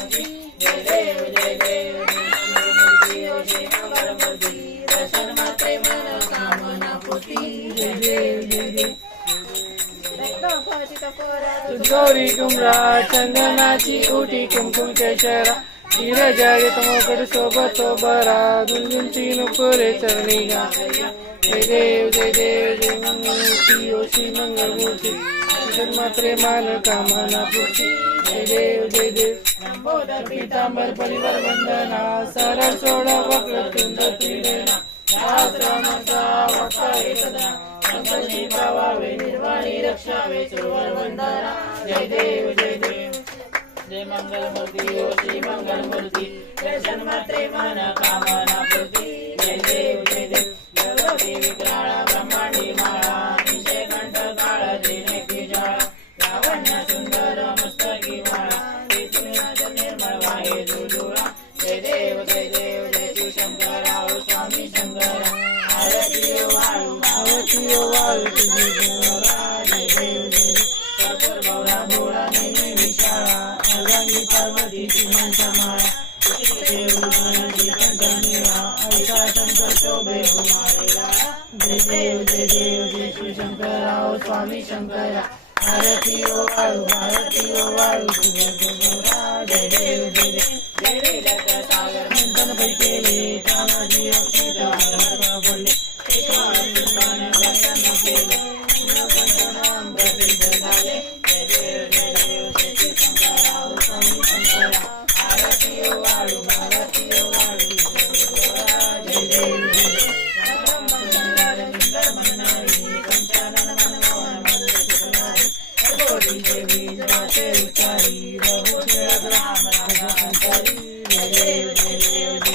मंगलमूर्ती जय देव जय देव मंगलमूर्ती ओ श्री मंगलमूर्ती दर्शन मात्रे मनोकामना पूर्ती जय देव जय देव गौरी कुमरा चंदनाची उटी कुमकुम केशरा नीरजा मोकड सोबत बरा गुंजूंची नुपुरे चरणी गा जय देव जय मंगलमूर्ती ओ श्री मंगलमूर्ती दर्शन मात्रे मनोकामना पूर्ती जय देव जय देव लंबोदर पीतांबर परिवार वंदना सरळ सोड वक्रतुंड त्रिनेना शास्त्रमंत्र वक्तावे सदा संकल्पी पावावे निर्वाणी रक्षावे चोर वंदना जय देव जय मंगलमूर्ती ओ श्री मंगलमूर्ती दर्शन मात्रे मनोकामना पूर्ती जय देव गौरी विक्राळा ब्रह्मांडी माळा निशे कंठ काळ त्रिनेत्री जाळा लावण्य सुंदर मस्तकी माळा निर्मळ वाये जुजुळा जय देव जय शिवशंकरा ओ स्वामी शंकरा आरती ओ वाळू तुझी देवरा जय देव कर्पूर गौरा भोळा नेहमी विशाळा अर्धांगी पार्वतीची मंत्र माळा देवजी कंठनीळा ऐका शंकर शोभे कुमारेला जय देव जय शिवशंकरा ओ स्वामी शंकरा आरती ओ वाळू तुझे देवरा जय देव सागर मंथन पै केले कामाची अक्षिता पडले नाम प्रसिद्ध झाले जय देव शिवशंकरा ओ स्वामी शंकरा आरती ओ वाळू जय देव देवी जय उचारी रघु राम रामचंद्री जय देव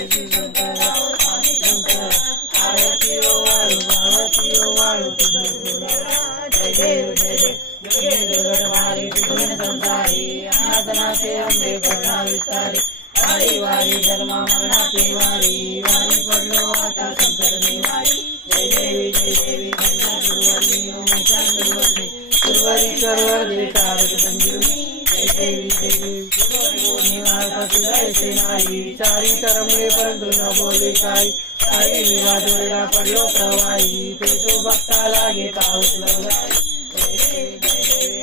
शिवशंकरा स्वामी शंकरा आरती ओ वाळू जय देव गडवारी विघ्न संसारी अनाथनाथे अंबे करुणा विस्तारी वारी जन्मा मरणाचे वारी पडलो आता शंकर निवारी जय देवी महिषासुरवरणी ओ महिषासुरवरणी सुरवरी सर्वर्धे तारक संजीवनी जय देवी निवासा तुझे नाही चारी करमले परंतु न बोले काही विवाद वेळा पडलो प्रवाही पेटो भक्ता लागे पाऊस लवलाई जय देवी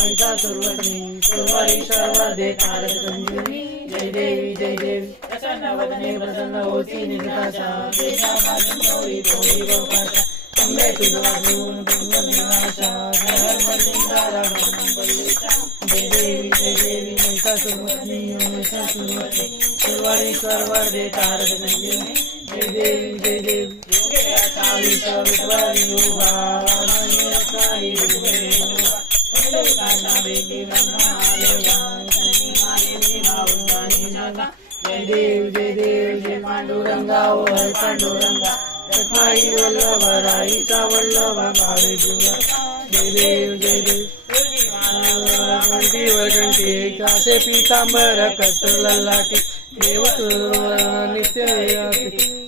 महिषासुरवरणी सुरवरी सर्वर्धे तारक संजीवनी जय देवी प्रसन्न वदने प्रसन्न होती निघाशा देशा माझी गौरी गौकाशा अंबे तुझा घेऊन निवाशा धर्मलिंगाला जय देवी महिषासुरवरणी सुरवरी सर्वर्धे तारक संजीवनी जय देवी चाळीस विठवारी उभा काही जय देव जय पांडुरंगा ओ हर पांडुरंगा रखमाई वल्लभ राईचा वल्लभ भावे जुला जय देव कंठीवर कंठी कासे पीतांबर कस्तर ललाटी देव नित्य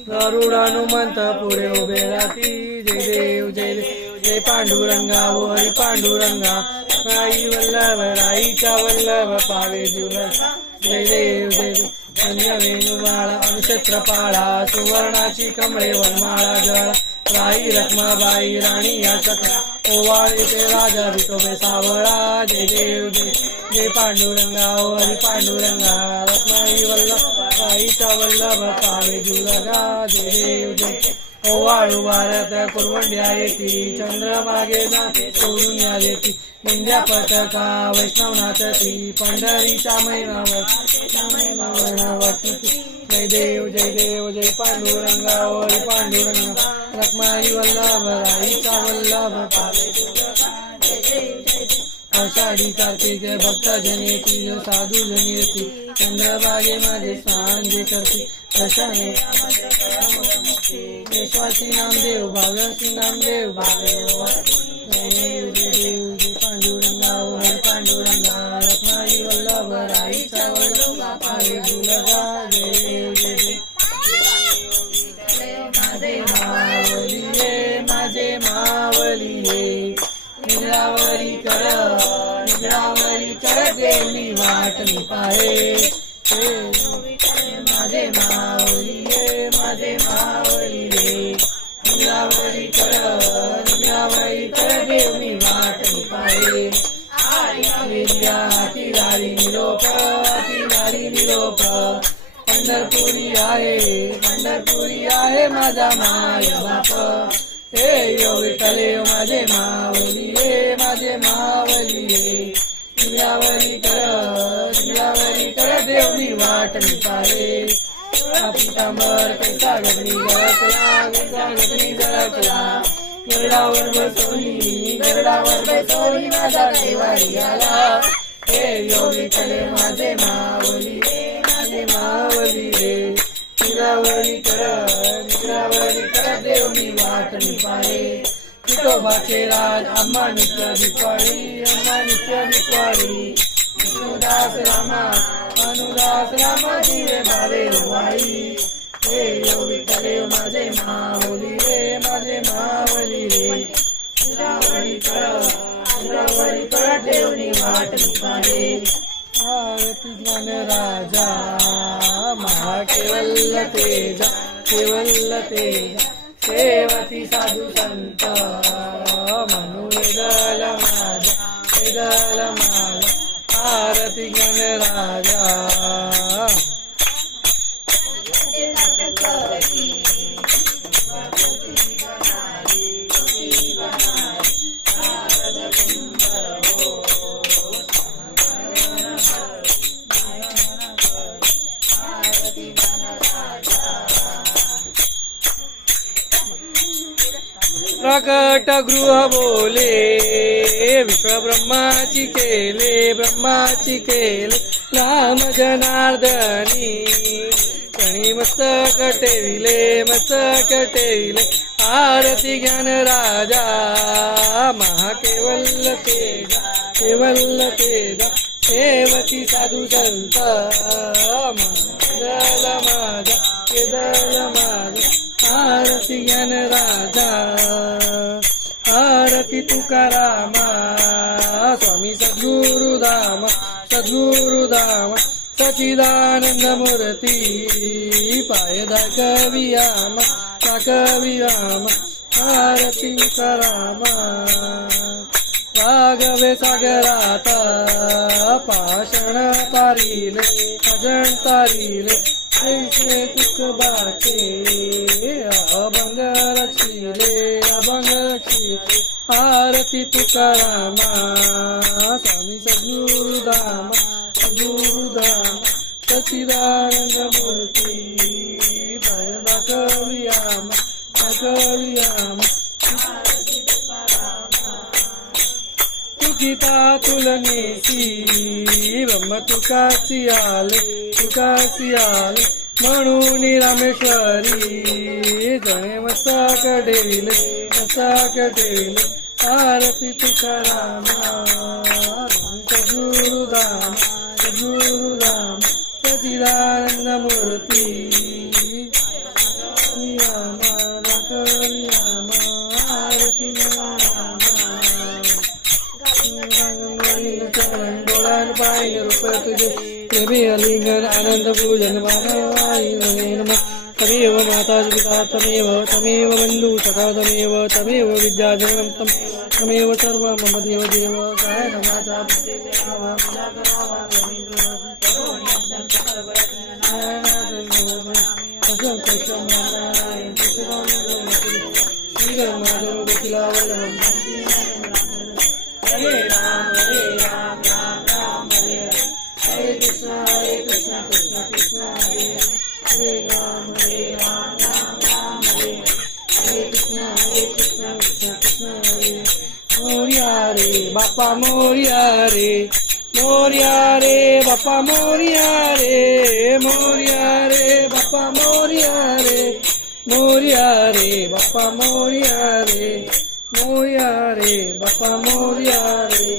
गरुड हनुमंत पुढे उभे राहती जय देव जय पांडुरंगा ओ हरी पांडुरंगा राई वल्लभ राईचा वल्लभ पावे जुला जय देव धन्य वेणुमाळा अनुक्षत्रपाळा सुवर्णाची कमळे वनमाळा जळा राई रखमाबाई राणी या चक्रा ओवाळे ते राजा विठोबे सावळा जय देव जय पांडुरंगा ओ हरी पांडुरंगा रखमाई वल्लभ राईचा वल्लभ पावे जुलगा जय देव ओवाळू भारत कुरवंड्या येती चंद्रभागे जाते सोडून या येती निंद्या पथका वैष्णवनाथ ती पंढरीच्या महिमावरती जय देव जय पांडुरंगा ओ हरी पांडुरंगा रखमाई वल्लभ राईचा वल्लभ पावे आषाढी कार्तिक भक्त जन येती साधू जन येती चंद्रभागे मध्ये स्नान जे करती प्रशाने विश्वासी नामदेव भाव्यासी नामदेव भावे जय पांडुरंगा ओ हरी पांडुरंगा रखमाई वल्लभ राईचा वल्लभ पावे जुलगा जय माझे मावलिये निद्रावरी कर देवनी वाट मी पाहे माझे माऊली रे माझे माऊली रे निरावरी कर देवनी वाट मी पाहे तिरारी निरोप पंढरपुरी आहे माझा माय बाप हे यो विठ्ठले माझे माऊली रे माझे माऊली रे निरावरी कर देवनी वाट मी पाहे पितांबर कैसा गगनी गळकला गरडावर बसवली माझा देवारी आला हे यो विठ्ठले माझे माऊली रे माझे माऊली रे निरावरी कर देवनी वाट मी पाहे विठोबाचे राज अम्मा नित्य दिपाळी अनुदास रामा दिवे भावे वाई हे यो विठ्ठले माझे माऊली रे माझे माऊली रे निरावरी कर देवनी वाट मी पाहे आरती ज्ञान राजा महाकेवल तेजा सेवती साधू संत म्हणून वेदल माझा आरती ज्ञान राजा प्रकट गृह बोले विश्वब्रह्माची केले राम जनार्दनी कणी मस्तक टेविले आरती ज्ञान राजा महाकेवल तेजा सेवती साधू संत केदल माझा आरती ज्ञान राजा आरती तुकारामा स्वामी सद्गुरुधाम सचिदानंद मूर्ती पाय दाखवियाम आरती तुकारामा राघवे सागराता पाषण तारिले ऐसे तुकोबाचे अभंग रक्षिले आरती तुकारामा स्वामी सद्गुरुधाम सचिदानंद मूर्ती भयदा कवियाम तुकिता तुलनेसी ब्रह्म तुकासी आले म्हणून रामेश्वरी जणे मस्तक टेविले आरती तुकारामा सद्गुरुधाम सचिदानंद मूर्ती आरती डोळ्यान पाय रूप तुझे प्रेमी अलिंगन आनंद पूजन मानवाई नमः तमेव माता पिता तमेव बंधु सखा तमेव विद्याजनम तमेव सर्व मम देव काय नमाचा हरे राम राम हरे कृष्ण कृष्ण कृष्ण हरे राम राम हरे कृष्ण कृष्ण कृष्ण हरे मोरिया रे बापा मोरिया रे बापा मोरिया रे बापा मोरिया रे बापा मोरिया रे बापा मोरिया रे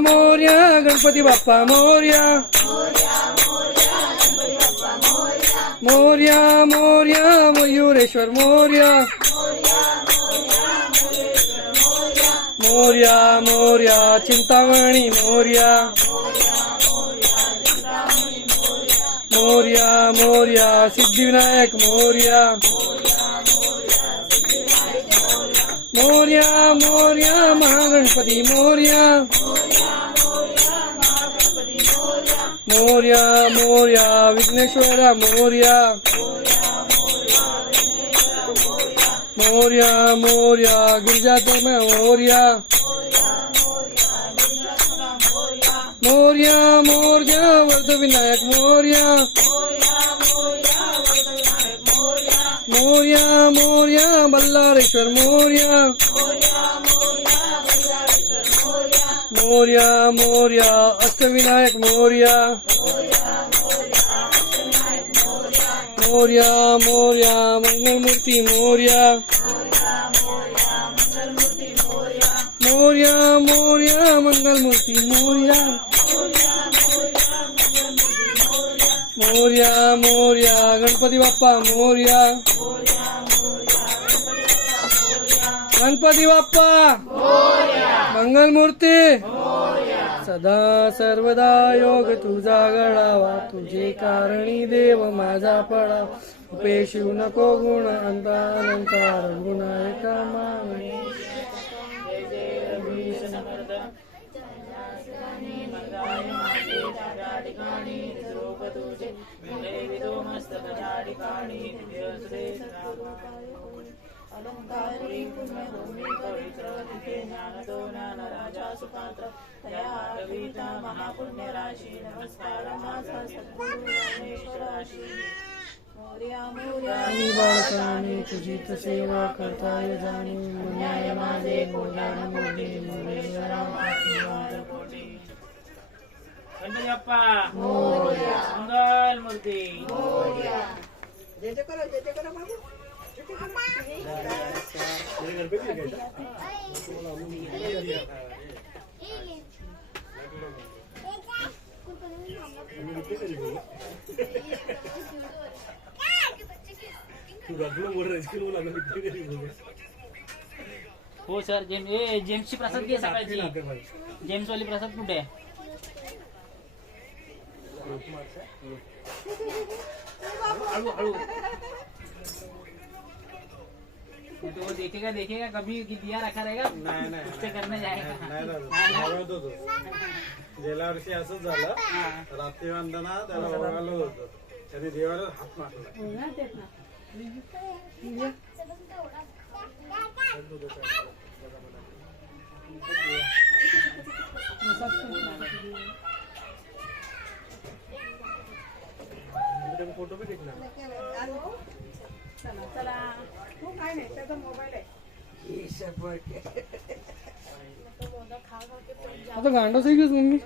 मोरिया गणपती बाप्पा मोरिया मोरया मोरया मयुरेश्वर मोरया मोरया मोरया चिंतामणी मोरया मोरया मोरया सिद्धिविनायक मोरया मोरया मोरया महागणपती मोरया मोरया मोरया विघ्नेश्वरा मोरया मोरया मोरया गिरिजात्मक मोरया मोरया मोरया वर्धविनायक मोरया मोरया मोरया बल्लारेश्वर मोरया मोरया मोरया अष्टविनायक मोरया मोरया मोरया मंगलमूर्ती मोरया मोरया मोरया मंगलमूर्ती मोरया मोरया मोरया गणपती बाप्पा मोरया गणपती बाप्पा मंगलमूर्ती सदा सर्वदा योग तुझा घडावा तुझे कारणी देव माझा पडा उपेशू नको गुण अंतानंकार गुणायका मागणे अलंकारी पुण्यभूमी पवित्र तिथे ज्ञान राजा सुपात्र दया कविता महापुण्य राशी नमस्कार माझा सद्गुरु ज्ञानेश्वराशी मोरया मोरया बाळकाने तुझी सेवा करताय जाणे मुन्याय माझे मोलान मोठे मोरेश्वरा गणपती बाप्पा मोरया मंगलमूर्ती मोरया जय जय करा बाबू हो सर जेम्सची प्रसाद घे सकाळची जेम्स वाली प्रसाद कुठे आहे तो देखेगा कभी कि दिया रखा रहेगा उससे करने जाएगा गेल्या वर्षी असंच झालं रात्री वंदना त्याला ओळखलं होतं त्याने देवाला हात मारला फोटो भी देखना चला तू काय नाही त्याचा मोबाईल आहे आता गांडा सही घेऊस मम्मी